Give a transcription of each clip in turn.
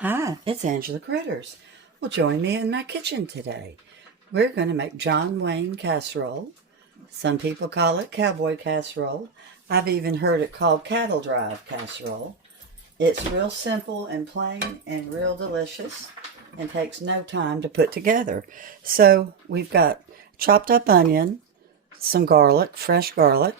Hi, it's Angela Critters. Well, join me in my kitchen today. We're going to make John Wayne Casserole. Some people call it Cowboy Casserole. I've even heard it called Cattle Drive Casserole. It's real simple and plain and real delicious and takes no time to put together. So we've got chopped up onion, some garlic, fresh garlic.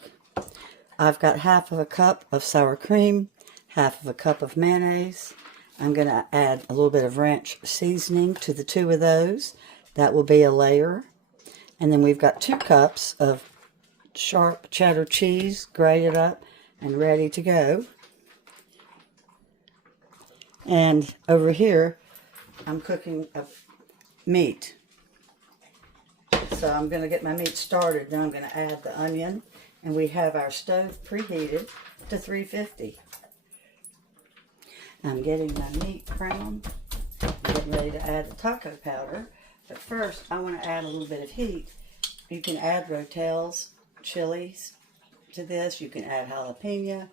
I've got half of a cup of sour cream, half of a cup of mayonnaise. I'm going to add a little bit of ranch seasoning to the two of those. That will be a layer. And then we've got 2 cups of Sharp Cheddar cheese grated up and ready to go. And over here, I'm cooking up meat. So I'm going to get my meat started. Then I'm going to add the onion. And we have our stove preheated to 350. I'm getting my meat browned. I'm getting ready to add the taco powder. But first, I want to add a little bit of heat. You can add Rotell's chilies to this. You can add jalapeno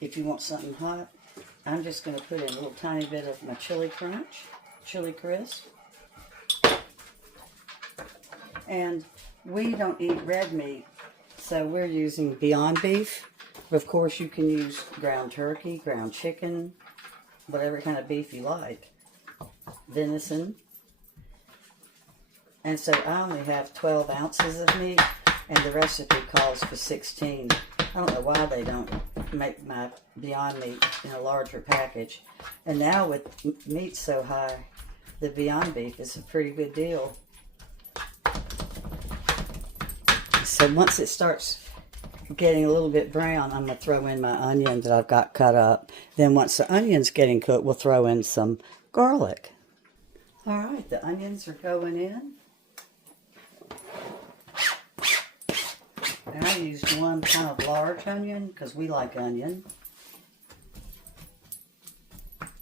if you want something hot. I'm just going to put in a little tiny bit of my chili crunch, chili crisp. And we don't eat red meat, so we're using Beyond Beef. Of course, you can use ground turkey, ground chicken, whatever kind of beef you like. Venison. And so I only have 12 ounces of meat, and the recipe calls for 16. I don't know why they don't make my Beyond Meat in a larger package. And now with meat so high, the Beyond Beef is a pretty good deal. So once it starts getting a little bit brown, I'm going to throw in my onion that I've got cut up. Then once the onion's getting cooked, we'll throw in some garlic. All right, the onions are going in. And I used one kind of large onion because we like onion.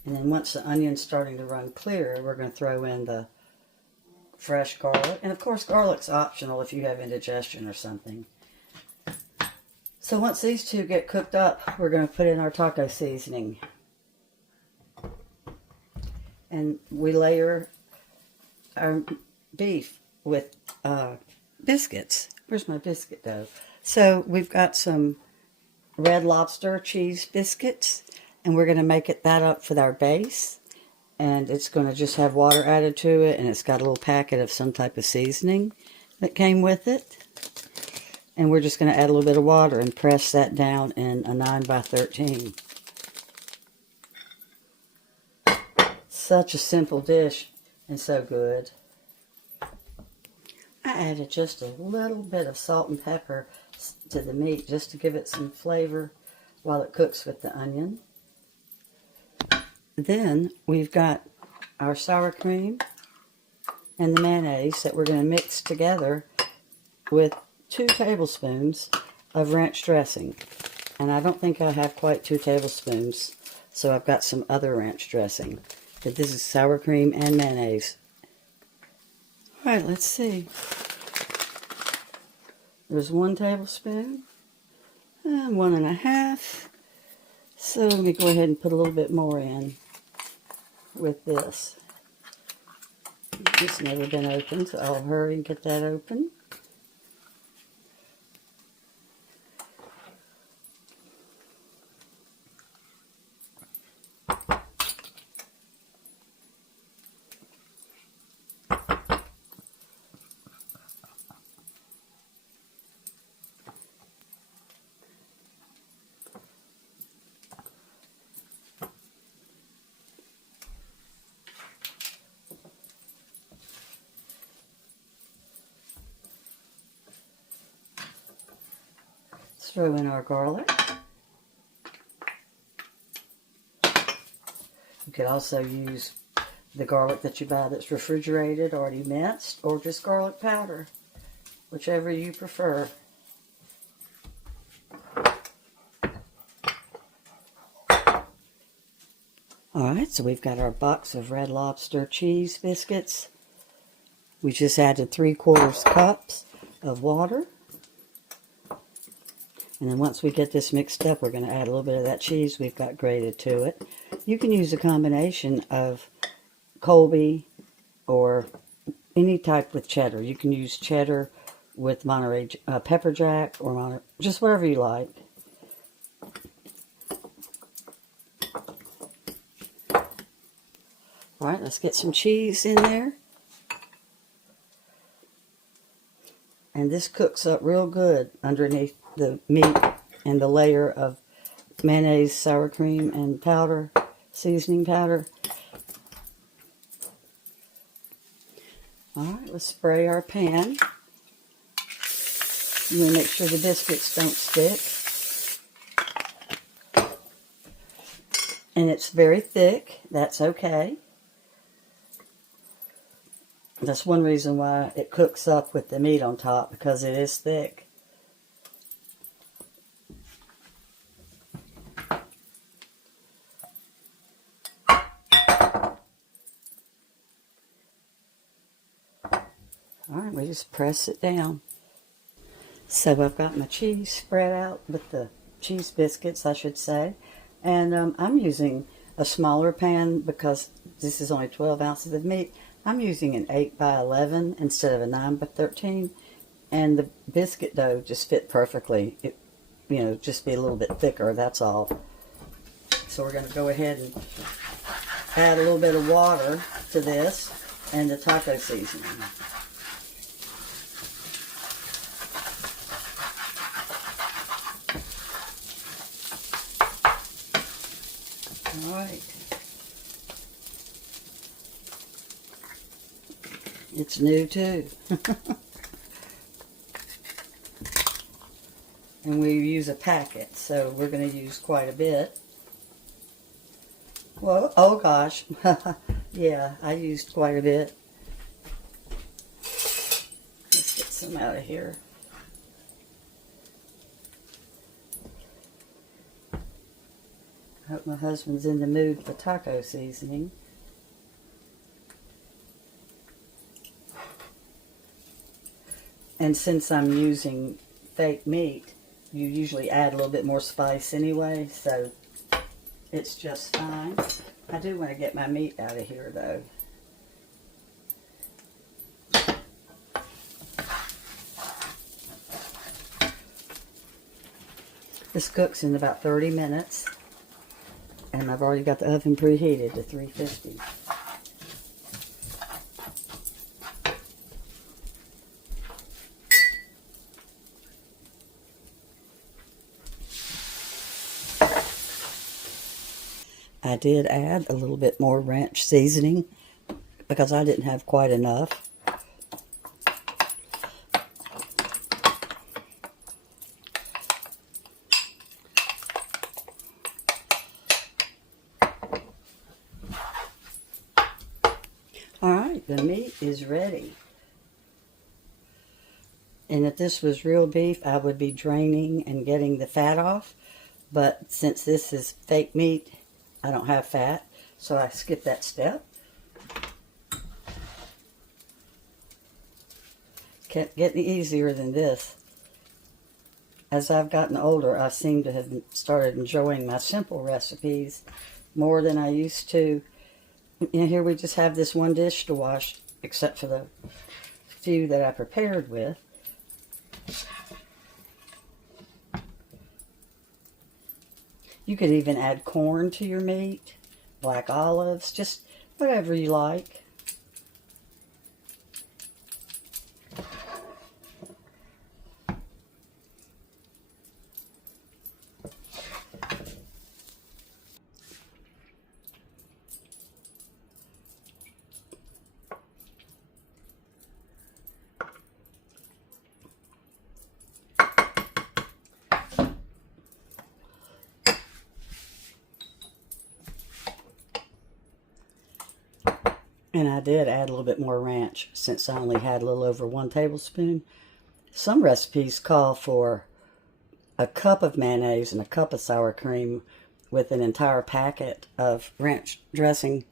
And then once the onion's starting to run clear, we're going to throw in the fresh garlic. And of course, garlic's optional if you have indigestion or something. So once these two get cooked up, we're going to put in our taco seasoning. And we layer our beef with biscuits. Where's my biscuit dough? So we've got some Red Lobster Cheese Biscuits, and we're going to make that up for our base. And it's going to just have water added to it, and it's got a little packet of some type of seasoning that came with it. And we're just going to add a little bit of water and press that down in a 9x13. Such a simple dish and so good. I added just a little bit of salt and pepper to the meat just to give it some flavor while it cooks with the onion. Then we've got our sour cream and the mayonnaise that we're going to mix together with 2 tablespoons of ranch dressing. And I don't think I have quite 2 tablespoons, so I've got some other ranch dressing. But this is sour cream and mayonnaise. All right, let's see. There's 1 tablespoon and 1.5. So let me go ahead and put a little bit more in with this. It's never been opened, so I'll hurry and get that open. Throw in our garlic. You could also use the garlic that you buy that's refrigerated, already minced, or just garlic powder, whichever you prefer. Alright, so we've got our box of Red Lobster Cheese Biscuits. We just added 3/4 cups of water. And then once we get this mixed up, we're going to add a little bit of that cheese we've got grated to it. You can use a combination of Colby or any type with cheddar. You can use cheddar with Monterey pepper jack or just whatever you like. All right, let's get some cheese in there. And this cooks up real good underneath the meat and the layer of mayonnaise, sour cream, and powder, seasoning powder. All right, let's spray our pan. You want to make sure the biscuits don't stick. And it's very thick. That's okay. That's one reason why it cooks up with the meat on top, because it is thick. Alright, we just press it down. So I've got my cheese spread out with the cheese biscuits, I should say. And I'm using a smaller pan because this is only 12 ounces of meat. I'm using an 8 by 11 instead of a 9 by 13, and the biscuit dough just fit perfectly. It, just be a little bit thicker, that's all. So we're going to go ahead and add a little bit of water to this and the taco seasoning. All right. It's new too. And we use a packet, so we're going to use quite a bit. Well, oh gosh. Yeah, I used quite a bit. Let's get some out of here. I hope my husband's in the mood for taco seasoning. And since I'm using fake meat, you usually add a little bit more spice anyway, so it's just fine. I do want to get my meat out of here, though. This cooks in about 30 minutes, and I've already got the oven preheated to 350. I did add a little bit more ranch seasoning because I didn't have quite enough. Alright, the meat is ready. And if this was real beef, I would be draining and getting the fat off. But since this is fake meat, I don't have fat, so I skip that step. Kept getting easier than this. As I've gotten older, I seem to have started enjoying my simple recipes more than I used to. And here we just have this one dish to wash, except for the few that I prepared with. You could even add corn to your meat, black olives, just whatever you like. And I did add a little bit more ranch since I only had a little over 1 tablespoon. Some recipes call for a cup of mayonnaise and a cup of sour cream with an entire packet of ranch dressing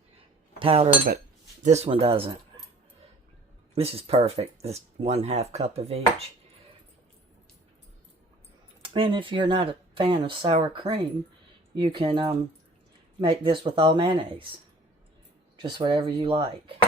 powder, but this one doesn't. This is perfect, this 1/2 cup of each. And if you're not a fan of sour cream, you can make this with all mayonnaise. Just whatever you like.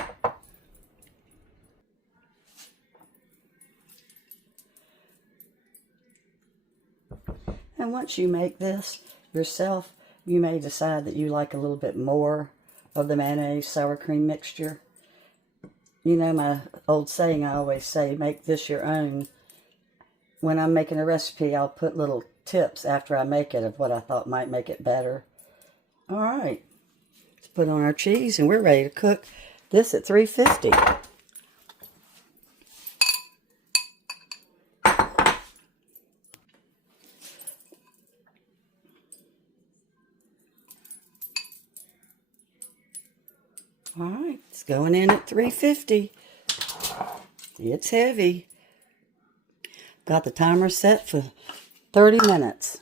And once you make this yourself, you may decide that you like a little bit more of the mayonnaise sour cream mixture. You know my old saying I always say, make this your own. When I'm making a recipe, I'll put little tips after I make it of what I thought might make it better. All right, let's put on our cheese and we're ready to cook this at 350. All right, it's going in at 350. It's heavy. Got the timer set for 30 minutes.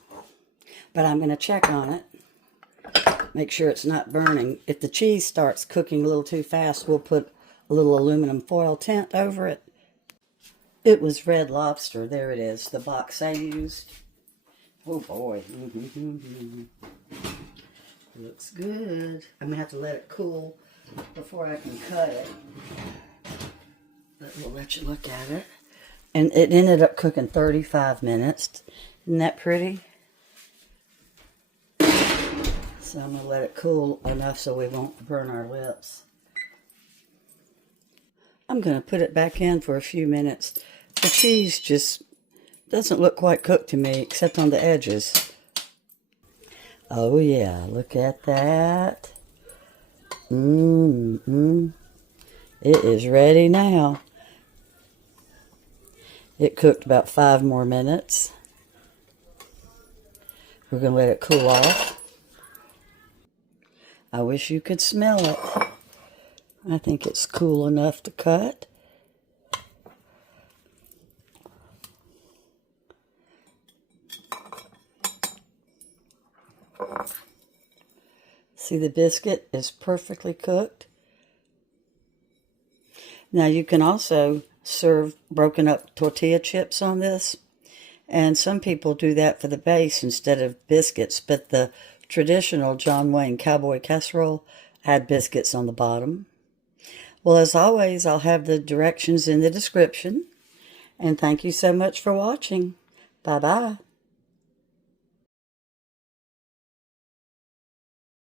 But I'm going to check on it. Make sure it's not burning. If the cheese starts cooking a little too fast, we'll put a little aluminum foil tint over it. It was Red Lobster. There it is. The box I used. Oh boy. Looks good. I'm going to have to let it cool before I can cut it. But we'll let you look at it. And it ended up cooking 35 minutes. Isn't that pretty? So I'm going to let it cool enough so we won't burn our lips. I'm going to put it back in for a few minutes. The cheese just doesn't look quite cooked to me, except on the edges. Oh yeah, look at that. It is ready now. It cooked about 5 more minutes. We're going to let it cool off. I wish you could smell it. I think it's cool enough to cut. See, the biscuit is perfectly cooked. Now you can also serve broken up tortilla chips on this. And some people do that for the base instead of biscuits. But the traditional John Wayne Cowboy Casserole had biscuits on the bottom. Well, as always, I'll have the directions in the description. And thank you so much for watching. Bye-bye.